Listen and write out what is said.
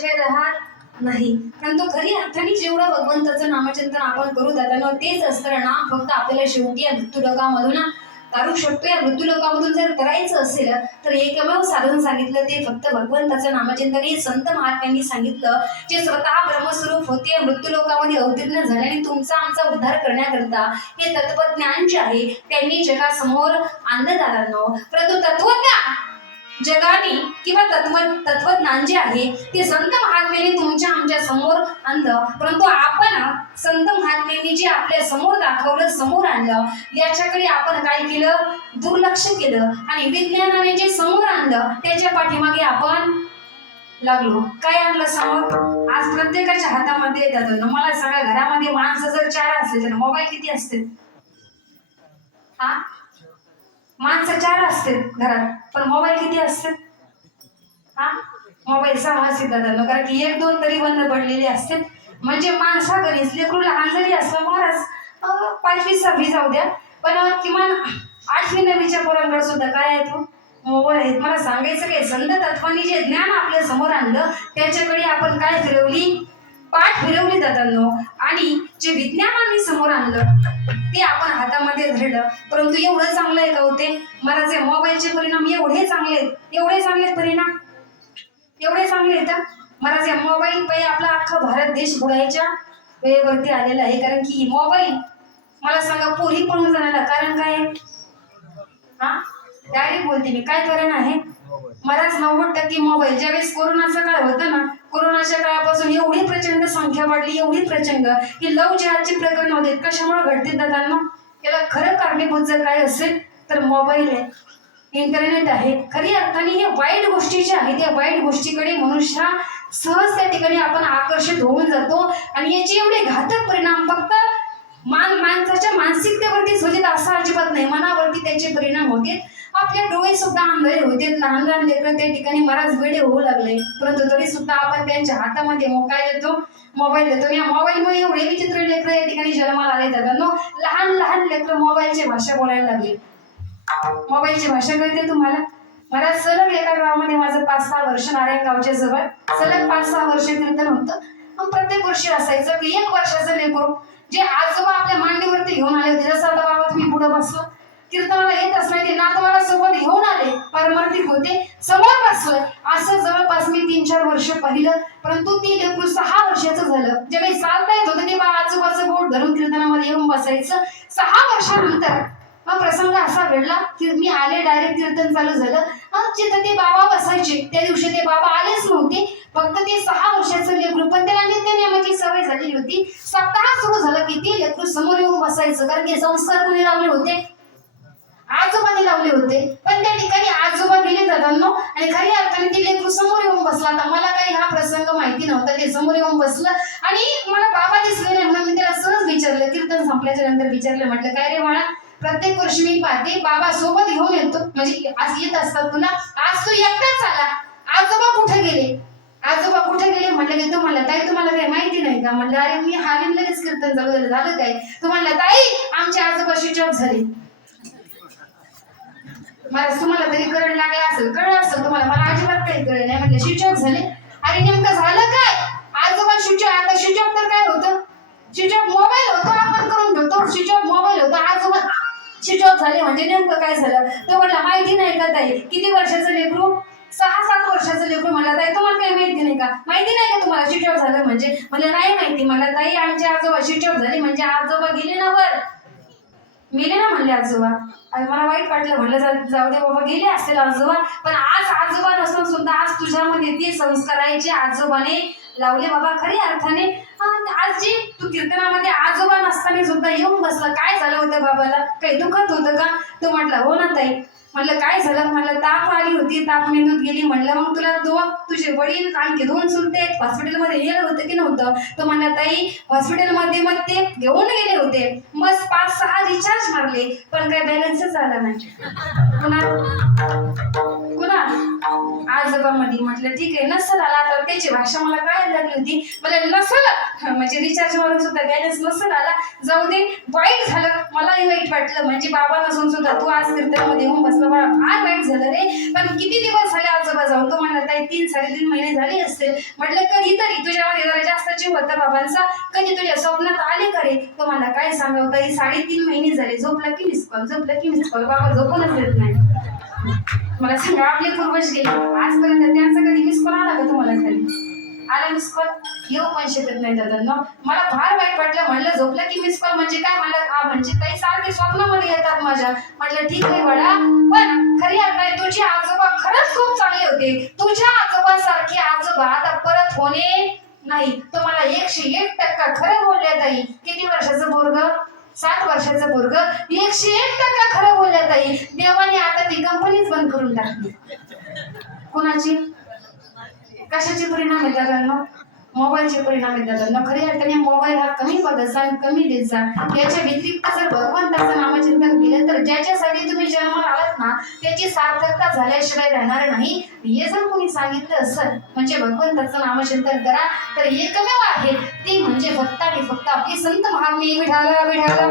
शिवाय राहत नाही. परंतु खरी अर्थाने जेवढं भगवंताचं नामचिंतन आपण करू दादा तेच असतं ना फक्त आपल्याला शेवटी या मृत्यूलोकामधून काढू शकतो. या मृत्यूलोकामधून जर करायचं असेल तर एकमेव साधन सांगितलं ते फक्त भगवंताचं नामचिंतन. हे संत महात्म्यांनी सांगितलं जे स्वतः ब्रह्मस्वरूप होते या मृत्यूलोकामध्ये अवतीर्ण झाले आणि तुमचा आमचा उद्धार करण्याकरता हे तत्वज्ञान जे आहे त्यांनी जगासमोर आणलं दादांनो. परंतु तत्वज्ञान जगाने किंवा तत्व तत्वज्ञान जे आहे ते संत महात्म्याने तुमच्या आमच्यासमोर आणलं. परंतु आपण संत महात्म्यांनी जे आपल्यासमोर दाखवलं समोर आणलं याच्याकडे आपण काय केलं? दुर्लक्ष केलं. आणि विज्ञानाने जे समोर आणलं त्याच्या पाठीमागे आपण लागलो. काय आणलं समोर? आज प्रत्येकाच्या हातामध्ये येतात मला सांगा घरामध्ये माणसं जर चार असले तर मोबाईल किती असते हा? माणसं चार असते घरात पण मोबाईल किती असतात हा? मोबाईल सहा सिद्धांत कारण की एक दोन तरी बंद पडलेले असतात म्हणजे माणसा घरीच लेकरू लहान जरी असलं महाराज पाचवी सहावी जाऊ द्या. पण किमान आठवी नववीच्या पोरांकडे सुद्धा काय आहे तो? मोबाईल आहेत मला सांगायचं काय संत तत्वानी जे ज्ञान आपल्यासमोर आणलं त्याच्याकडे आपण काय फिरवली? पाठ फिरवली जातांनो आणि जे विज्ञान आम्ही समोर आणलं हातामध्ये धरलं. परंतु एवढं चांगलं आहे का होते? मला जे मोबाईलचे परिणाम एवढे चांगले आहेत एवढे चांगले आहेत परिणाम. एवढे चांगले आहेत मला जे मोबाईल पै आपला अख्खा भारत देश बुडायच्या वेळेवरती आलेला आहे. कारण की मोबाईल मला सांगा पोरी पळून जाण्याला कारण काय हा? डायरेक्ट बोलते मी. काय कारण आहे? मलाच नव्वद टक्के मोबाईल ज्यावेळेस कोरोनाचा काळ होता ना कोरोनाच्या काळापासून एवढी प्रचंड संख्या वाढली एवढी प्रचंड की लव जिहादची प्रकरण होते. कशामुळे घडते दादांना? याला खरं कारणीभूत जर काय असेल तर मोबाईल आहे इंटरनेट आहे. खरी अर्थाने हे वाईट गोष्टी ज्या आहेत त्या वाईट गोष्टीकडे मनुष्य सहज त्या ठिकाणी आपण आकर्षित होऊन जातो आणि याचे एवढे घातक परिणाम फक्त मान माणसाच्या मानसिकतेवरतीच होते असा अजिबात नाही. मनावरती त्याचे परिणाम होते आपले डोळे सुद्धा अंधळे होते. लहान लहान लेकरं त्या ठिकाणी बराच वेळे होऊ लागले. परंतु तरी सुद्धा आपण त्यांच्या हातामध्ये मोबाईल देतो. मोबाईल देतो. या मोबाईलमुळे एवढे विचित्र लेकरं या ठिकाणी जन्माला आले जातात लहान लहान लेकरं मोबाईलची भाषा बोलायला लागली. मोबाईलची भाषा कळते तुम्हाला? मला सलग एका गावामध्ये माझं पाच सहा वर्ष नारायण गावच्या जवळ सलग पाच सहा वर्ष कीर्तन होतं. मग प्रत्येक वर्षी असायचं की एक वर्षाचं लेकरू. जे आजोबा आपल्या मांडीवरती घेऊन आले होते. जसं आता बाबा तुम्ही पुढे बसलो. कीर्तनाला येत नाही ते नातवाला सोबत घेऊन आले पारमार्थिक होते. समोर बसलोय असं जवळपास मी तीन चार वर्ष पाहिलं. परंतु ती लेकरू सहा वर्षाचं झालं. ज्यावेळी चालता येत होतं तेव्हा आजोबाचं बोट धरून कीर्तनामध्ये येऊन बसायचं. सहा वर्षानंतर हा प्रसंग असा घडला. की मी आले डायरेक्ट कीर्तन चालू झालं. आणि जिथं ते बाबा बसायचे त्या दिवशी ते बाबा आलेच नव्हते. फक्त ते सहा वर्षाचं लेकरू पण त्याला नित्य नियमाची सवय झालेली होती. सप्ताह सुरू झालं की ते लेकरू समोर येऊन बसायचं. कारण ते संस्कार कोणी लावले होते? आजोबाने लावले होते. पण त्या ठिकाणी आजोबा गेले दादांनो आणि खरी अर्थाने ते लेकरू समोर येऊन बसला. आता मला काही हा प्रसंग माहिती नव्हता ते समोर येऊन बसलं. आणि मला बाबा दिसले नाही म्हणून मी त्याला सहज विचारलं. कीर्तन संपल्याच्या नंतर विचारलं म्हटलं काय रे म्हणा प्रत्येक वर्षी मी पाहते बाबा सोबत घेऊन येतो. म्हणजे आज येत असतात तुला. आज तू एकटाच आला. आजोबा कुठे गेले? आजोबा कुठे गेले? म्हटलं की तुम्हाला ताई तुम्हाला काही माहिती नाही का? म्हटलं अरे मी हालीन लगेच कीर्तन चालू झालं. झालं काय? तुम्हाला ताई आमचे आजोबा स्विच ऑफ झाले. मला तुम्हाला तरी करंट लागला असेल कळलं असेल तुम्हाला. मला अजिबात काही कळलं नाही. म्हणजे शिक्षक ऑफ झाले. अरे नेमकं झालं काय? आजोबा शिक्षक ऑफ आता स्विच ऑफ तर काय होतं? स्विच ऑफ मोबाईल होतो आपण करून ठेवतो. स्विच ऑफ मोबाईल होता आजोबा स्विच ऑफ झाले म्हणजे नेमकं काय झालं? तो म्हटला माहिती नाही का ताई? किती वर्षाचं लेकरू? सहा सात वर्षाचं लेकरू म्हणला ताई तुम्हाला काही माहिती नाही का? माहिती नाही का तुम्हाला स्विच ऑफ झालं म्हणजे? मला नाही माहिती. मला ताई आमचे आजोबा स्विच ऑफ झाले म्हणजे आजोबा गेले ना वर. मेले ना म्हणले आजोबा. आणि मला वाईट वाटलं. म्हणलं जाऊ दे बाबा गेले असतील आजोबा. पण आज आजोबा नसून सुद्धा आज तुझ्यामध्ये ते संस्कार आहे जे आजोबाने लावले बाबा खरी अर्थाने. आज जे तू कीर्तनामध्ये आजोबा नसताना सुद्धा येऊन बसला काय झालं होतं बाबाला? काही दुखत होतं का? तो म्हटला हो ना ताई म्हणलं काय झालं? म्हणलं ताप आली होती ताप मेंदूत गेली. म्हणलं मग तुला दोन तुझे वडील आणखी दोन चुलते हॉस्पिटलमध्ये गेलं होतं की नव्हतं? तो म्हणला ताई हॉस्पिटलमध्ये मग ते घेऊन गेले होते. मग पाच सहा रिचार्ज मारले पण काय बॅलन्सच आला नाही. कुणा कुणा आजोबामध्ये म्हटलं ठीक आहे नसल आला तर त्याची भाषा मला काय लागली होती? मला नसल. म्हणजे रिचार्ज मारून सुद्धा बॅलन्स नसल आला. जाऊ दे वाईट झालं. मलाही वाईट वाटलं. म्हणजे बाबा नसून सुद्धा तू आज कीर्तनमध्ये येऊन बस आजोबा आठ वाईट झालं रे. पण किती दिवस झाले आजोबा जाऊन? तो म्हणला ताई तीन साडेतीन महिने झाले असतील. म्हटलं कधीतरी तुझ्यामध्ये जरा जास्त जीव होता बाबांचा. कधी तुझ्या स्वप्नात आले खरे तो मला काय सांगावं? ताई साडेतीन महिने झाले. झोपला की मिस कॉल झोपला की मिस कॉल बाबा झोपूनच देत नाही. मला सांगा आपले पूर्वज गेले. आजपर्यंत त्यांचा कधी मिस कॉल आला का तुम्हाला खाली? आला मिस कॉल येऊ पण शकत नाही दादा. मला फार वाईट वाटलं. म्हणलं झोपलं की मिस कॉल म्हणजे काय? म्हणलं हा म्हणजे ताई सारखे स्वप्नामध्ये येतात माझ्या. म्हटलं ठीक आहे वडा पण खरी नाही तुझे आजोबा खरंच खूप चांगले होते. तुझ्या आजोबा सारखे आजोबा आता परत होणे नाही. तुम्हाला एकशे एक टक्का खरं बोलल्या ताई. किती वर्षाचं पोरग? सात वर्षाचं पोरग? एकशे एक टक्का खरं बोलल्या ताई. देवाने आता ती कंपनीच बंद करून टाकली. कोणाची? कशाचे परिणाम आहेत दादांना मोबाईलचे परिणाम आहेत दादांना खरी अर्थाने मोबाईल हा कमी बघत कमी देत याच्या व्यतिरिक्त जर भगवंताचं नामचिंतन केलं तर ज्याच्यासाठी तुम्ही जन्माला आलात ना त्याची सार्थकता झाल्याशिवाय राहणार नाही. हे जर कोणी सांगितलं असं म्हणजे भगवंताचं नामचिंतन करा तर एकमेव आहे ते म्हणजे फक्त आणि फक्त आपली संत महात्मे विठाला. विठाला.